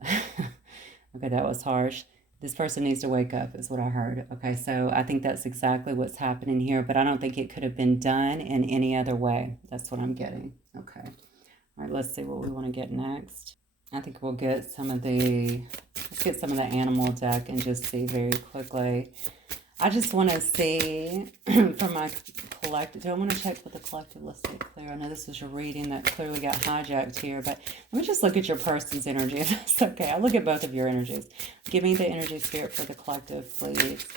Okay, that was harsh. This person needs to wake up is what I heard. Okay, so I think that's exactly what's happening here, but I don't think it could have been done in any other way. That's what I'm getting. Okay. All right, let's see what we want to get next. I think we'll get some of the, let's get some of the animal deck and just see very quickly. I just want to see from my collective, do I want to check with the collective? Let's get clear. I know this is your reading that clearly got hijacked here, but let me just look at your person's energy if that's okay. I'll look at both of your energies. Give me the energy spirit for the collective, please.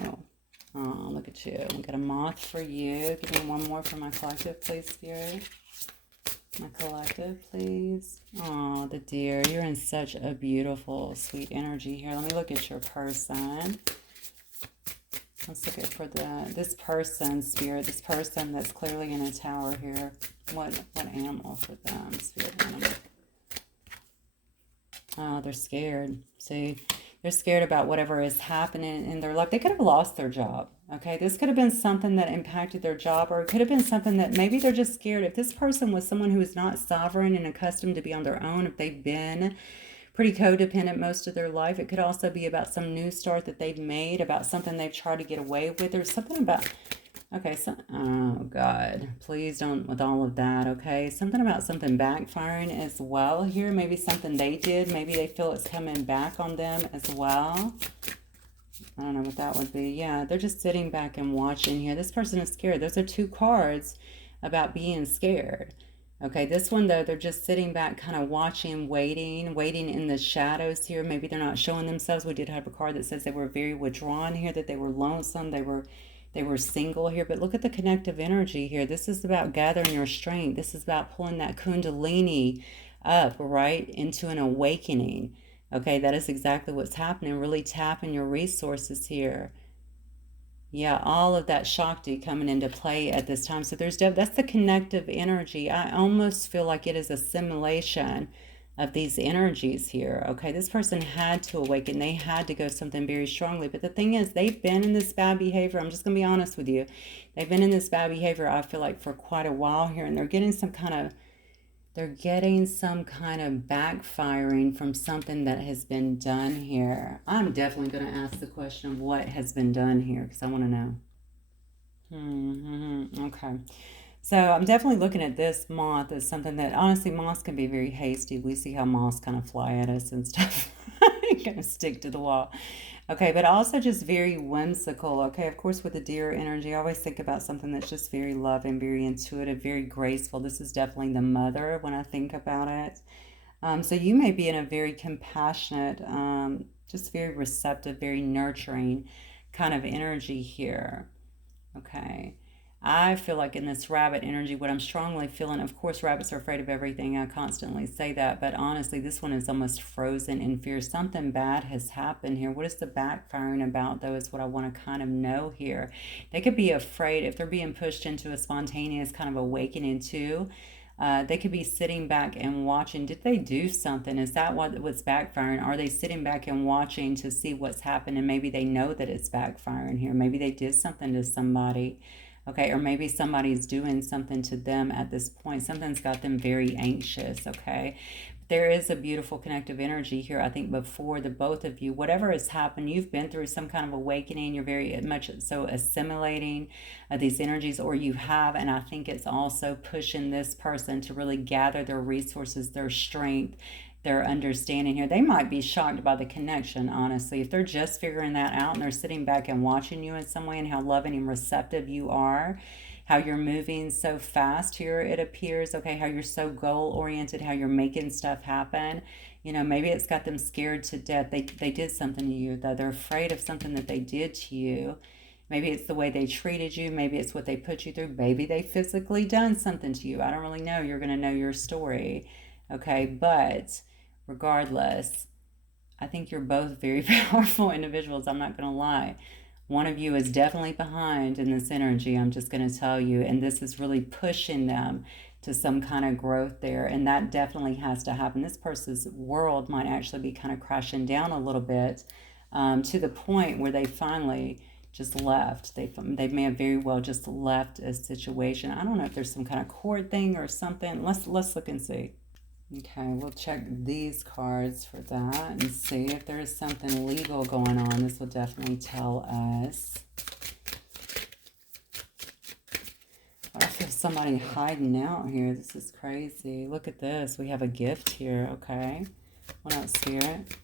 Oh, look at you. We got a moth for you. Give me one more for my collective, please, spirit. My collective, please. Oh, the deer. You're in such a beautiful, sweet energy here. Let me look at your person. Let's look at for this person, spirit, this person that's clearly in a tower here. What animal for them, spirit animal? Oh, they're scared. See, they're scared about whatever is happening in their life. They could have lost their job, okay? This could have been something that impacted their job, or it could have been something that maybe they're just scared. If this person was someone who is not sovereign and accustomed to be on their own, if they've been pretty codependent most of their life. It could also be about some new start that they've made, about something they've tried to get away with. There's something about, okay, so, oh God, please don't with all of that, okay? Something about something backfiring as well here. Maybe something they did. Maybe they feel it's coming back on them as well. I don't know what that would be. Yeah, they're just sitting back and watching here. This person is scared. Those are two cards about being scared. Okay, this one though, they're just sitting back, kind of watching, waiting in the shadows here. Maybe they're not showing themselves. We did have a card that says they were very withdrawn here, that they were lonesome, they were single here. But look at the connective energy here. This is about gathering your strength. This is about pulling that kundalini up, right, into an awakening. Okay, that is exactly what's happening. Really tapping your resources here. Yeah, all of that Shakti coming into play at this time. So that's the connective energy. I almost feel like it is a simulation of these energies here. Okay, this person had to awaken. They had to go something very strongly. But the thing is, they've been in this bad behavior. I'm just going to be honest with you. They've been in this bad behavior, I feel like, for quite a while here. And they're getting some kind of backfiring from something that has been done here. I'm definitely going to ask the question of what has been done here because I want to know. Okay. So I'm definitely looking at this moth as something that, honestly, moths can be very hasty. We see how moths kind of fly at us and stuff. Kind of stick to the wall. Okay, but also just very whimsical. Okay, of course, with the deer energy, I always think about something that's just very loving, very intuitive, very graceful. This is definitely the mother when I think about it. So you may be in a very compassionate, just very receptive, very nurturing kind of energy here. Okay. I feel like in this rabbit energy, what I'm strongly feeling, of course, rabbits are afraid of everything. I constantly say that, but honestly, this one is almost frozen in fear. Something bad has happened here. What is the backfiring about, though, is what I want to kind of know here. They could be afraid if they're being pushed into a spontaneous kind of awakening, too. They could be sitting back and watching. Did they do something? Is that what's backfiring? Are they sitting back and watching to see what's happened? And maybe they know that it's backfiring here. Maybe they did something to somebody. Okay, or maybe somebody's doing something to them at this point. Something's got them very anxious, okay? There is a beautiful connective energy here, I think, before the both of you. Whatever has happened, you've been through some kind of awakening. You're very much so assimilating these energies, or you have, and I think it's also pushing this person to really gather their resources, their strength, their understanding here. They might be shocked by the connection, honestly. If they're just figuring that out and they're sitting back and watching you in some way and how loving and receptive you are, how you're moving so fast here, it appears, okay, how you're so goal oriented, how you're making stuff happen. Maybe it's got them scared to death. They did something to you, though. They're afraid of something that they did to you. Maybe it's the way they treated you. Maybe it's what they put you through. Maybe they physically done something to you. I don't really know. You're going to know your story. Okay, but regardless, I think you're both very powerful individuals. I'm not going to lie. One of you is definitely behind in this energy, I'm just going to tell you. And this is really pushing them to some kind of growth there. And that definitely has to happen. This person's world might actually be kind of crashing down a little bit to the point where they finally just left. They may have very well just left a situation. I don't know if there's some kind of court thing or something. Let's look and see. Okay, we'll check these cards for that and see if there is something legal going on. This will definitely tell us. I feel somebody hiding out here. This is crazy. Look at this. We have a gift here. Okay. What else, Spirit?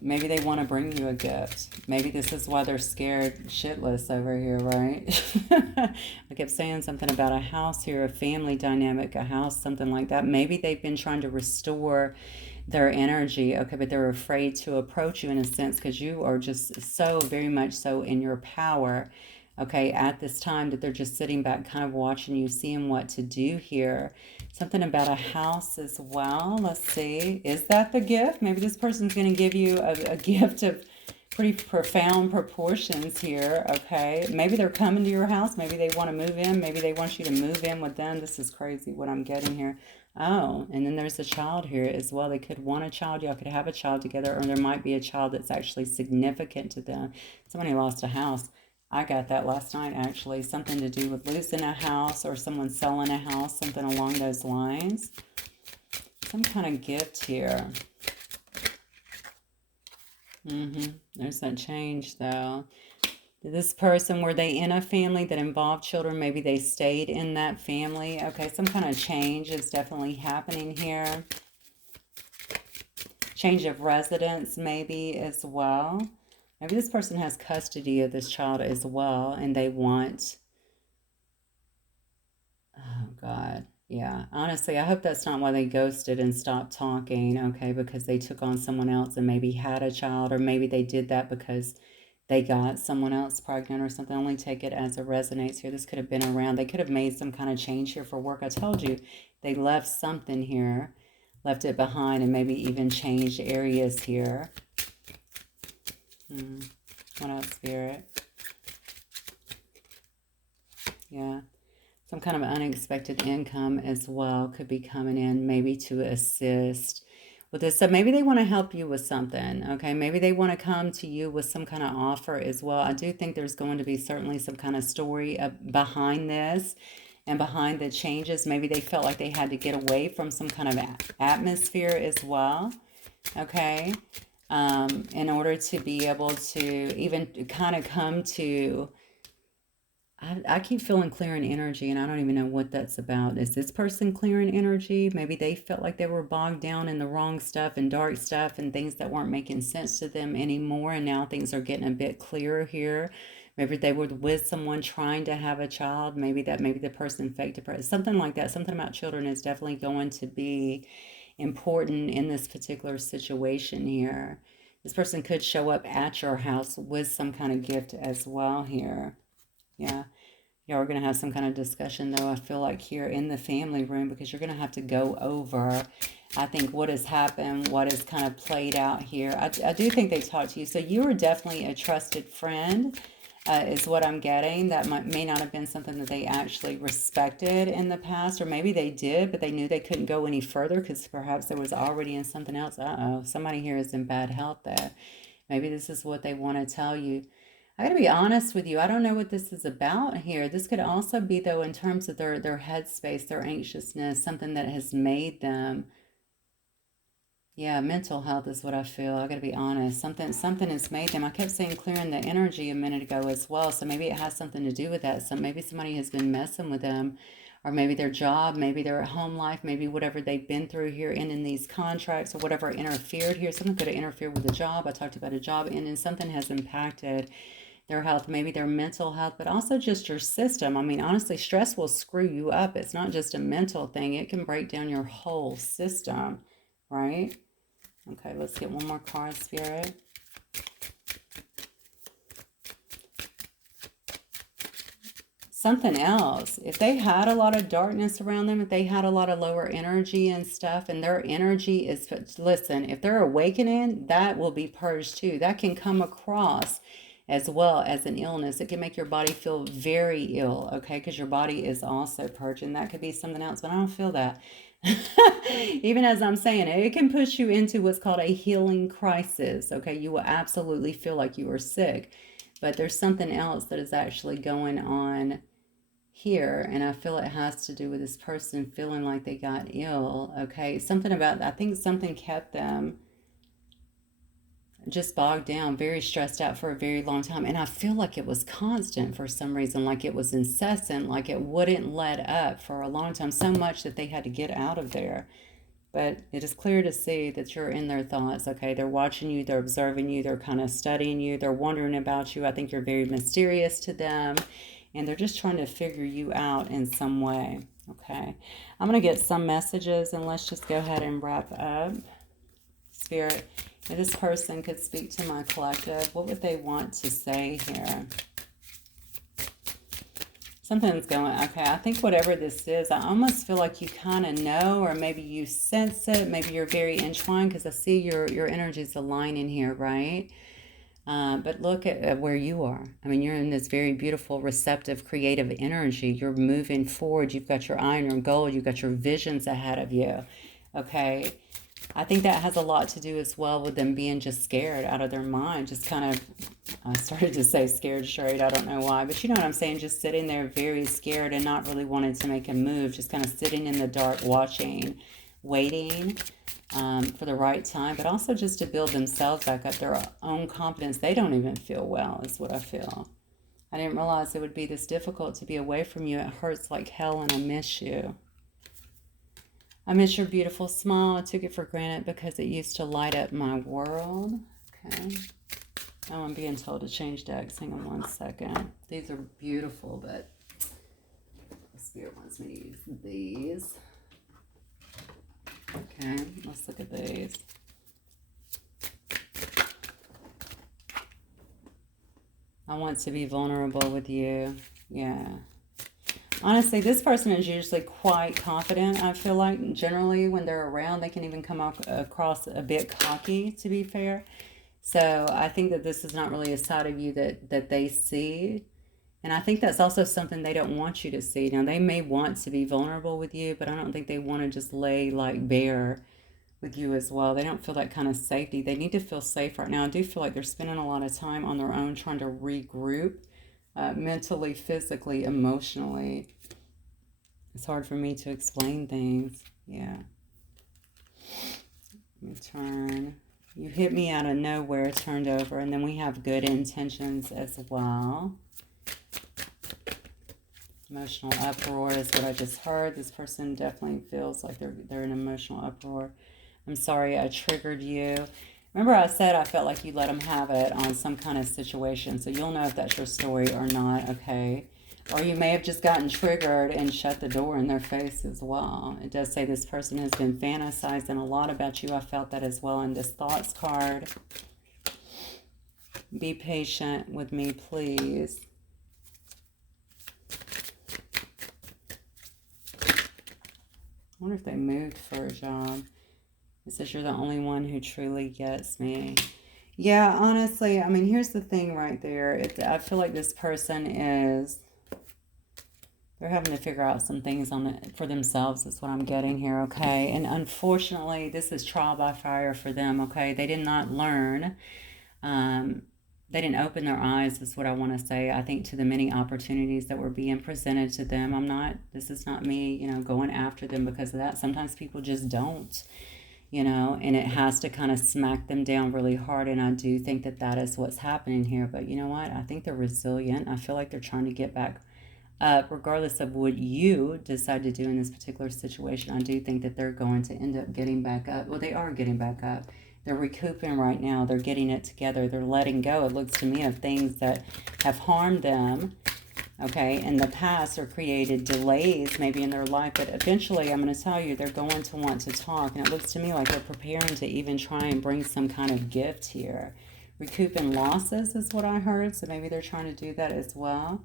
Maybe they want to bring you a gift. Maybe this is why they're scared shitless over here, right? I kept saying something about a house here, a family dynamic, a house, something like that. Maybe they've been trying to restore their energy, okay, but they're afraid to approach you in a sense because you are just so very much so in your power, okay, at this time that they're just sitting back kind of watching you, seeing what to do here. Something about a house as well. Let's see. Is that the gift? Maybe this person's going to give you a gift of pretty profound proportions here, okay? Maybe they're coming to your house. Maybe they want to move in. Maybe they want you to move in with them. This is crazy what I'm getting here. Oh, and then there's a child here as well. They could want a child. Y'all could have a child together, or there might be a child that's actually significant to them. Somebody lost a house. I got that last night, actually. Something to do with losing a house or someone selling a house, something along those lines. Some kind of gift here. There's that change, though. This person, were they in a family that involved children? Maybe they stayed in that family. Okay, some kind of change is definitely happening here. Change of residence, maybe, as well. Maybe this person has custody of this child as well, and they want, oh God, yeah. Honestly, I hope that's not why they ghosted and stopped talking, okay? Because they took on someone else and maybe had a child, or maybe they did that because they got someone else pregnant or something. Only take it as it resonates here. This could have been around. They could have made some kind of change here for work. I told you, they left something here, left it behind, and maybe even changed areas here. What else, Spirit? Yeah. Some kind of unexpected income as well could be coming in, maybe to assist with this. So maybe they want to help you with something, okay? Maybe they want to come to you with some kind of offer as well. I do think there's going to be certainly some kind of story behind this and behind the changes. Maybe they felt like they had to get away from some kind of atmosphere as well, okay? In order to be able to even kind of come to, I keep feeling clearing energy, and I don't even know what that's about. Is this person clearing energy? Maybe they felt like they were bogged down in the wrong stuff and dark stuff and things that weren't making sense to them anymore, and now things are getting a bit clearer here. Maybe they were with someone trying to have a child. Maybe the person faked it. Something like that. Something about children is definitely going to be important in this particular situation here. This person could show up at your house with some kind of gift as well here. Yeah. Y'all are going to have some kind of discussion, though, I feel like, here in the family room, because you're going to have to go over, I think, what has happened, what has kind of played out here. I do think they talked to you. So you are definitely a trusted friend, is what I'm getting. That may not have been something that they actually respected in the past, or maybe they did, but they knew they couldn't go any further because perhaps there was already in something else. Uh-oh, somebody here is in bad health there. Maybe this is what they want to tell you. I gotta be honest with you. I don't know what this is about here. This could also be, though, in terms of their headspace, their anxiousness, something that has made them. Yeah, mental health is what I feel. I gotta be honest. Something has made them. I kept saying clearing the energy a minute ago as well. So maybe it has something to do with that. So maybe somebody has been messing with them, or maybe their job, maybe their home life, maybe whatever they've been through here, and in these contracts or whatever interfered here. Something could have interfered with the job. I talked about a job, and then something has impacted their health, maybe their mental health, but also just your system. I mean, honestly, stress will screw you up. It's not just a mental thing. It can break down your whole system, right? Okay, let's get one more card, Spirit. Something else. If they had a lot of darkness around them, if they had a lot of lower energy and stuff, and their energy is, listen, if they're awakening, that will be purged too. That can come across as well as an illness. It can make your body feel very ill, okay? Because your body is also purging. That could be something else, but I don't feel that. Even as I'm saying it, it can push you into what's called a healing crisis, okay? You will absolutely feel like you are sick, but there's something else that is actually going on here, and I feel it has to do with this person feeling like they got ill, okay? Something about, I think something kept them just bogged down, very stressed out for a very long time. And I feel like it was constant for some reason, like it was incessant, like it wouldn't let up for a long time, so much that they had to get out of there. But it is clear to see that you're in their thoughts, okay? They're watching you, they're observing you, they're kind of studying you, they're wondering about you. I think you're very mysterious to them, and they're just trying to figure you out in some way, okay? I'm going to get some messages, and let's just go ahead and wrap up. Spirit, if this person could speak to my collective, what would they want to say here? Something's going, okay, I think whatever this is, I almost feel like you kind of know, or maybe you sense it, maybe you're very entwined, because I see your energies aligning here, right? But look at where you are. I mean, you're in this very beautiful, receptive, creative energy. You're moving forward. You've got your eye on your goal. You've got your visions ahead of you, okay? I think that has a lot to do as well with them being just scared out of their mind. Just kind of, I started to say scared straight. I don't know why. But you know what I'm saying? Just sitting there very scared and not really wanting to make a move. Just kind of sitting in the dark, watching, waiting for the right time. But also just to build themselves back up, their own confidence. They don't even feel well is what I feel. I didn't realize it would be this difficult to be away from you. It hurts like hell, and I miss you. I miss your beautiful smile. I took it for granted because it used to light up my world. Okay. Oh, I'm being told to change decks. Hang on one second. These are beautiful, but the Spirit wants me to use these. Okay, let's look at these. I want to be vulnerable with you. Yeah. Honestly, this person is usually quite confident. I feel like generally when they're around, they can even come across a bit cocky, to be fair. So I think that this is not really a side of you that they see. And I think that's also something they don't want you to see. Now, they may want to be vulnerable with you, but I don't think they want to just lay like bare with you as well. They don't feel that kind of safety. They need to feel safe right now. I do feel like they're spending a lot of time on their own trying to regroup mentally, physically, emotionally. It's hard for me to explain things. Yeah. Let me turn. You hit me out of nowhere, turned over, and then we have good intentions as well. Emotional uproar is what I just heard. This person definitely feels like they're in emotional uproar. I'm sorry I triggered you. Remember I said I felt like you let them have it on some kind of situation, so you'll know if that's your story or not, okay? Or you may have just gotten triggered and shut the door in their face as well. It does say this person has been fantasizing a lot about you. I felt that as well in this thoughts card. Be patient with me, please. I wonder if they moved for a job. It says you're the only one who truly gets me. Yeah, honestly, I mean, here's the thing right there. I feel like this person is... They're having to figure out some things for themselves is what I'm getting here, okay? And unfortunately, this is trial by fire for them, okay? They did not learn. They didn't open their eyes is what I want to say, I think, to the many opportunities that were being presented to them. This is not me, going after them because of that. Sometimes people just don't, and it has to kind of smack them down really hard. And I do think that is what's happening here. But you know what? I think they're resilient. I feel like they're trying to get back up, regardless of what you decide to do in this particular situation. I do think that they're going to end up getting back up. Well, they are getting back up. They're recouping right now. They're getting it together. They're letting go, it looks to me, of things that have harmed them, okay, in the past, or created delays maybe in their life. But eventually, I'm going to tell you, they're going to want to talk. And it looks to me like they're preparing to even try and bring some kind of gift here. Recouping losses is what I heard. So maybe they're trying to do that as well.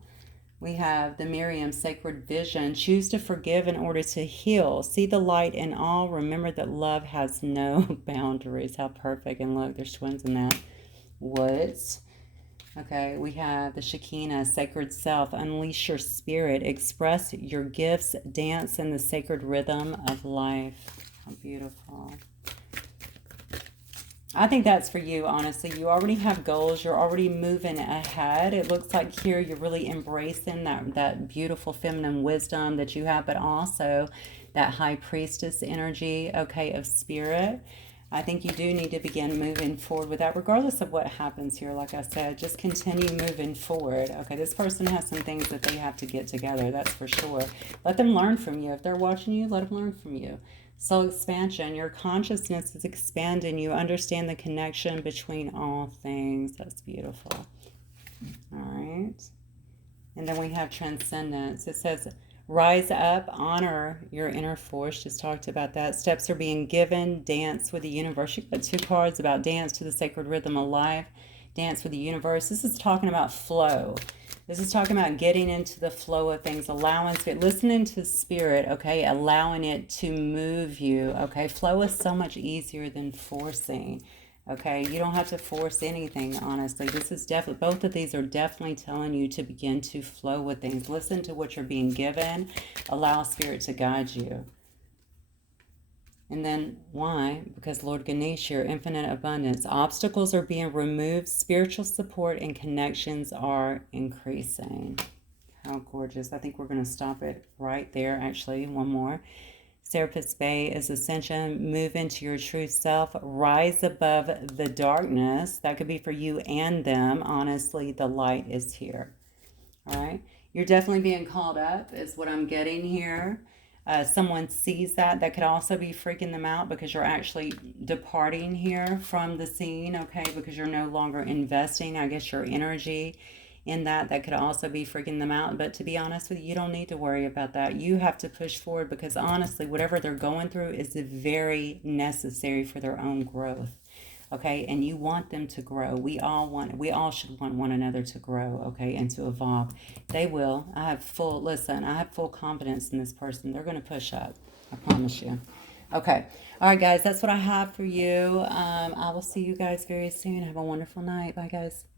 We have the Miriam Sacred Vision. Choose to forgive in order to heal. See the light in all. Remember that love has no boundaries. How perfect. And look, there's twins in that. Woods. Okay, we have the Shekinah, Sacred Self. Unleash your spirit. Express your gifts. Dance in the sacred rhythm of life. How beautiful. I think that's for you, honestly. You already have goals. You're already moving ahead. It looks like here you're really embracing that beautiful feminine wisdom that you have, but also that high priestess energy, okay, of spirit. I think you do need to begin moving forward with that, regardless of what happens here. Like I said, just continue moving forward. Okay, this person has some things that they have to get together, that's for sure. Let them learn from you. If they're watching you, let them learn from you. Soul expansion, your consciousness is expanding. You understand the connection between all things. That's beautiful. All right. And then we have transcendence. It says, rise up, honor your inner force. Just talked about that. Steps are being given. Dance with the universe. You got two cards about dance to the sacred rhythm of life. Dance with the universe. This is talking about flow. This is talking about getting into the flow of things, allowing spirit, listening to spirit, okay, allowing it to move you, okay. Flow is so much easier than forcing, okay. You don't have to force anything, honestly. This is definitely, both of these are definitely telling you to begin to flow with things. Listen to what you're being given. Allow spirit to guide you. And then why? Because Lord Ganesh, your infinite abundance. Obstacles are being removed. Spiritual support and connections are increasing. How gorgeous. I think we're going to stop it right there, actually. One more. Serapis Bay is ascension. Move into your true self. Rise above the darkness. That could be for you and them. Honestly, the light is here. All right. You're definitely being called up is what I'm getting here. someone sees that. That could also be freaking them out because you're actually departing here from the scene, okay? Because you're no longer investing, I guess, your energy in that. That could also be freaking them out. But to be honest with you, you don't need to worry about that. You have to push forward because honestly, whatever they're going through is very necessary for their own growth. Okay, and you want them to grow. We all should want one another to grow, okay, and to evolve. They will. I have full confidence in this person. They're going to push up. I promise you. Okay. All right, guys, that's what I have for you. I will see you guys very soon. Have a wonderful night. Bye, guys.